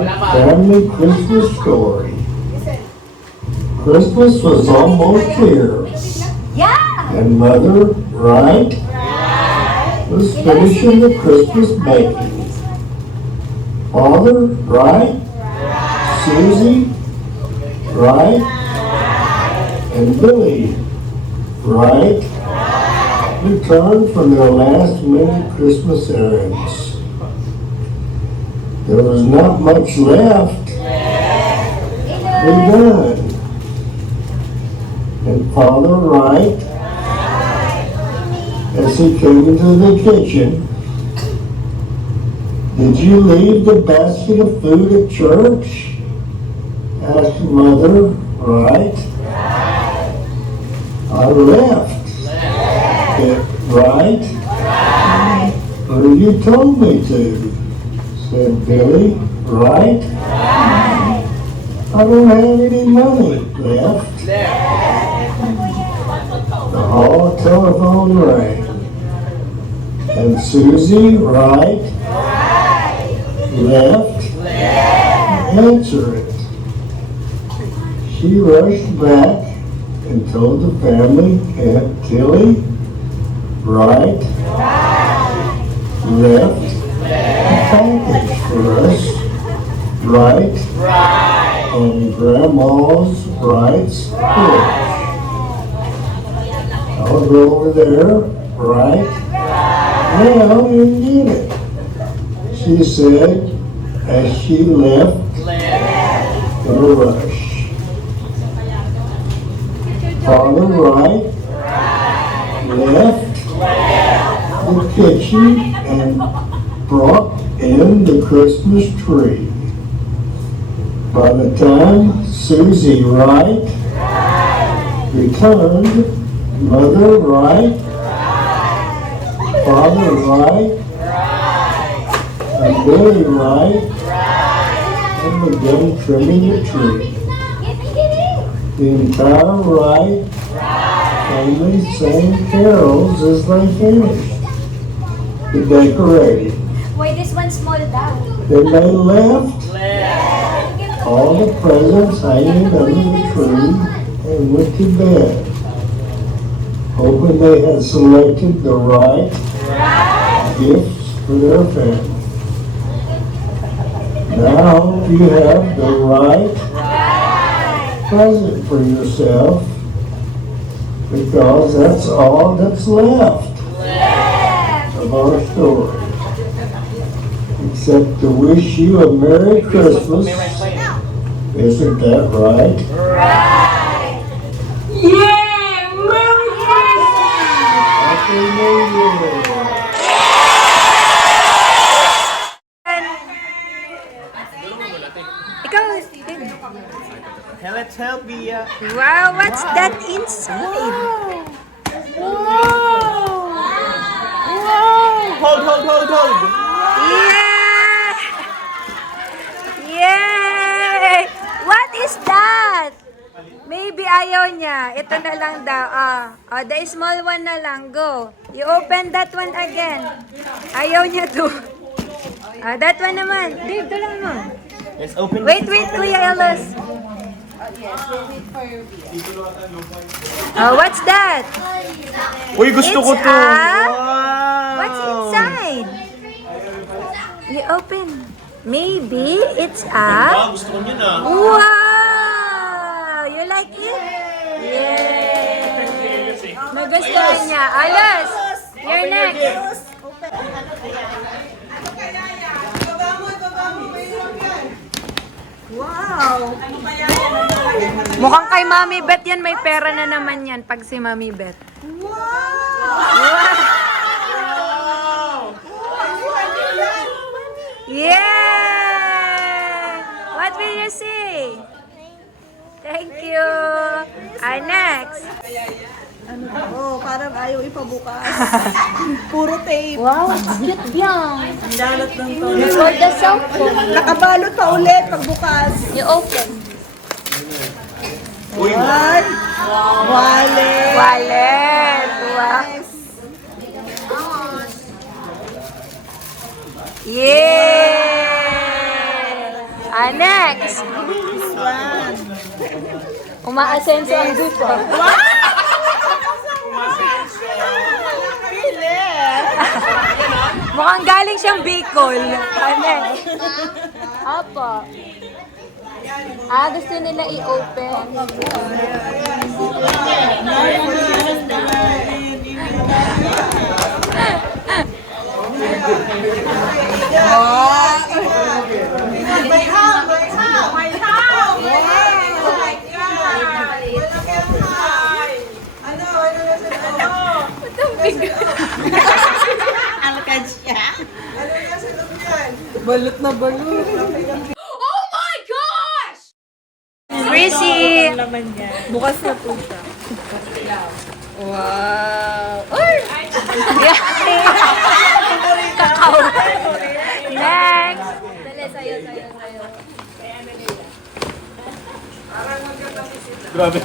right family Christmas story. Christmas was almost here, Yeah! and Mother, right, was finishing the Christmas baking. Father, right, Susie, right, and Billy, right, returned from their last minute Christmas errands. There was not much left to be done. And Father Wright, as he came into the kitchen, "Did you leave the basket of food at church?" asked Mother Wright. "I left it, right? Or you told me to," said Billy Wright. "I don't have any money left." The hall telephone rang, and Susie Wright left to answer it. She rushed back and told the family Aunt Tilly Wright left a package for us right on Grandma's Wright's porch. "I'll go over there right now and get it," she said as she left in a rush. Father Wright left the kitchen and brought in the Christmas tree. By the time Susie Wright returned, Mother Wright, Father Wright, and Billy Wright had begun trimming the tree. The entire Wright family sang carols as they finished the decorating. Why this one small down? Then they left all the presents hanging under the tree and went to bed, hoping they had selected the right gifts for their family. Now you have the right present for yourself, because that's all that's left of our story. Except to wish you a Merry Christmas. Isn't that right? Yeah! Merry Happy New Year! Ikaw, Let's help me. wow, what's that inside? Hold. Yeah! Yay! What is that? Maybe ayaw niya. Ito na lang daw. The small one na lang. Go. You open that one again. Ayaw niya to. That one naman. Dave, dala mo. Let's open. Wait, Kuya Elos. What's that? Uy, gusto ko to. What's inside? You open. Maybe it's a... Gusto ko yun ah. Wow! You like it? Yay! Nagustuhan niya. Alos! You're next. Wow! Mukhang kay Mami Beth yan. May pera na naman yan pag si Mami Beth. Yeah! What will you say? Thank you. Next. Oh, parang ayaw ipabukas. Puro tape. Wow, cute yan. Ang dalat ng to. It's for the cellphone. Nakabalot pa ulit pagbukas. You open. One. Wallet. Wallet. Wow. Yay! Next. Umaasenso ang gusto. Mukhang galing siyang Bicol. Next. Apo. Gusto nila i-open. Balot na balot. Prissy! Bukas na po siya. Kakao. Next! Grabe.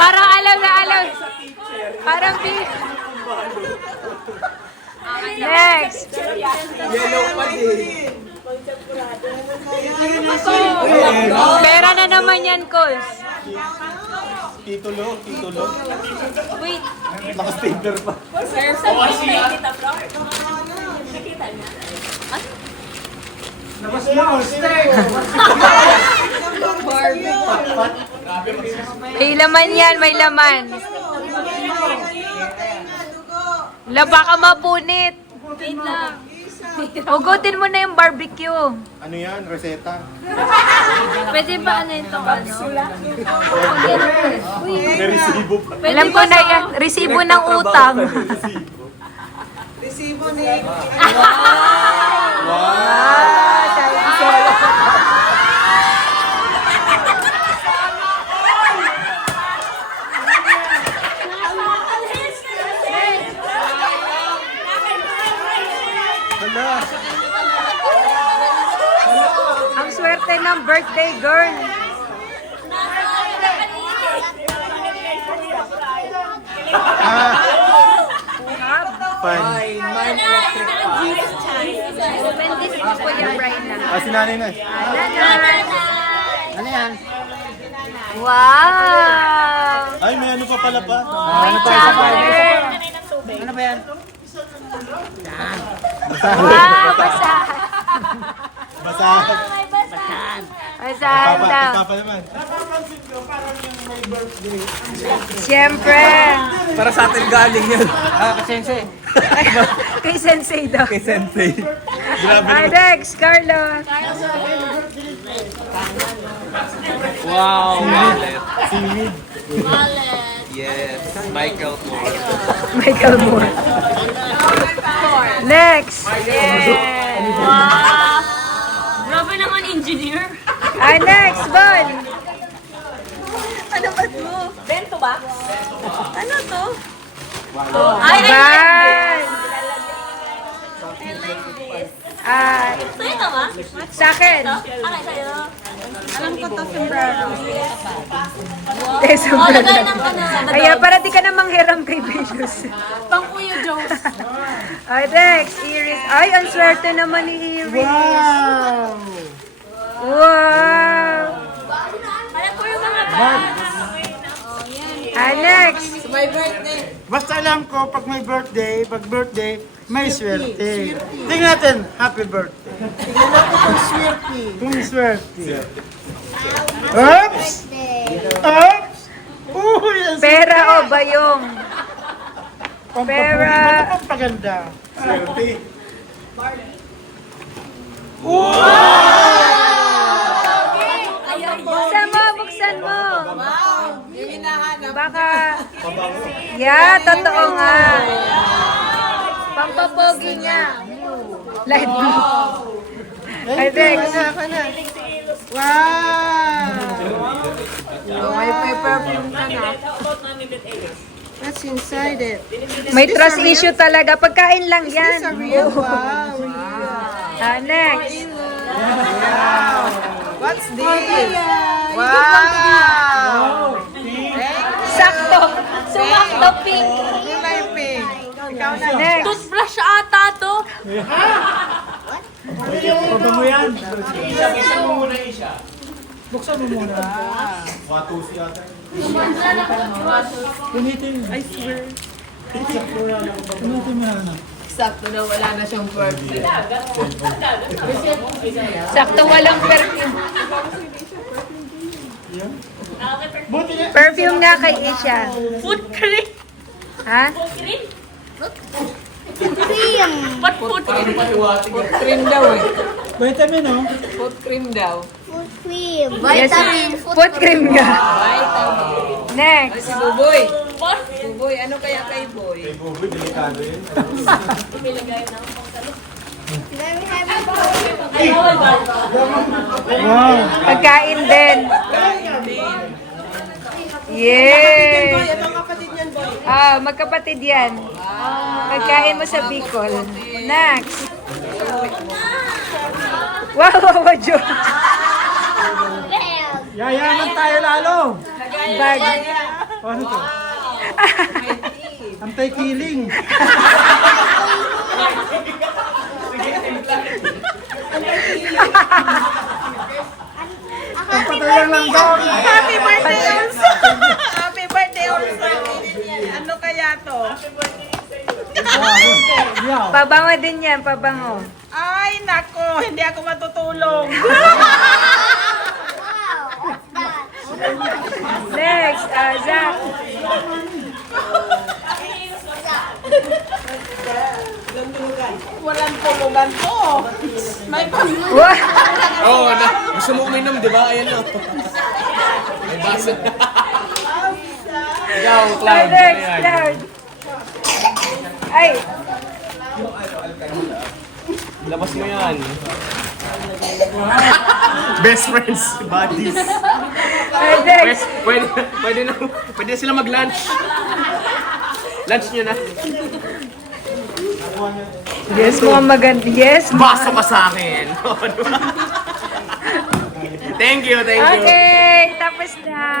Parang alam na alam. Parang Next! Pera na naman yan, Coles. Titulo. Wait. Naka-stapler pa. May laman yan, may laman. Baka mapunit. Hugutin mo na yung barbecue. Ano yan? Reseta? Pwede ba ano ito? May resibo pa. Alam ko na yan, resibo ng utang. Resibo ni... Ang swerte ng birthday girl. Fine. Open this po yung bright na. Si nanay na. Ano yan? Wow! Ay, may ano pa pala pa. May chocolate. Ano ba yan? Wow, basahan. Basahan. Basahan daw. Papa naman. Siyempre. Para sa atin galing yan. Sensei. Kay Sensei daw. Kay Sensei. Grabe. Next, Carlos. Wow. Seaweed. Yes, Michael Moore. Michael Moore. Next. Wow! Grabe naman, engineer. Next, Bon. Ano ba ito? Bento ba? Ano to? Ay, Ban. sa'yo ito ba? Sa akin. Okay, sa'yo. Alam ko to, sombrero. Oh, lagay ng ano. Kaya para di ka na manghiram kay Venus. Pang Kuya Jones. Next, Iris. Ay, ang swerte naman ni Iris. Wow! Wow. Alam ko yung mga bags. Next. My birthday. Basta alam ko, pag may birthday, may swerte. Tingnan natin, happy birthday. Tingnan natin kung swerte. Kung swerte. Oops! Oops! Uy, ang Pera o bayong? Pera. Ano pang paganda? Swerte. Buksan mo, buksan mo. Yung hinahanap. Baka, yeah, totoo nga. Pampapogi niya. Light blue. Ay, next. Wow! May perfume ka na. What's inside it? May trust issue talaga. Pagkain lang yan. It's a real wow. Next. What's this? Wow! Sakto. Sumakto, pink. Kulay pink. Ikaw na. Next. Toothbrush ata to. Pabango yan. Buksan mo muna. Punitin. I swear. Punitin mo na. Sakto na wala na siyang birthday. Sakto walang perfume. Buti na. Perfume nga kay Isha. Food cream. Ha? Cream? Cream. What food cream? Foot cream daw eh. Vitamin, oh. Foot cream daw. Yes, foot cream nga. Vitamin. Next. Si Buboy. What? Buboy, ano kaya kay Boy? Ay, bawal ba? Wow. Pagkain din. Yay! Ito kapatid niyan, Boy. Ah, magkapatid yan. Pagkain mo sa Bicol. Next. Wow, wow, joke. Yayaman tayo lalo. Bag. Ano to? Antay-kiling. Pampatay lang daw. Happy birthday also! Happy birthday also! Ano kaya to? Yeah. Pabango din yan, pabango. Ay, nako! Hindi ako matutulong. Next, Zach. Walang tulugan to. May Wow. Oo, gusto mo uminom, di ba? Ayan na. May basa. Ikaw, Cloud. Next, Cloud. Ay, Labas mo yan. Best friends, buddies. next. Pwede na sila mag-lunch. Lunch nyo na. Yes, mga maganda. Yes, Baso ka sa akin. Thank you, thank you. Okay, tapos na.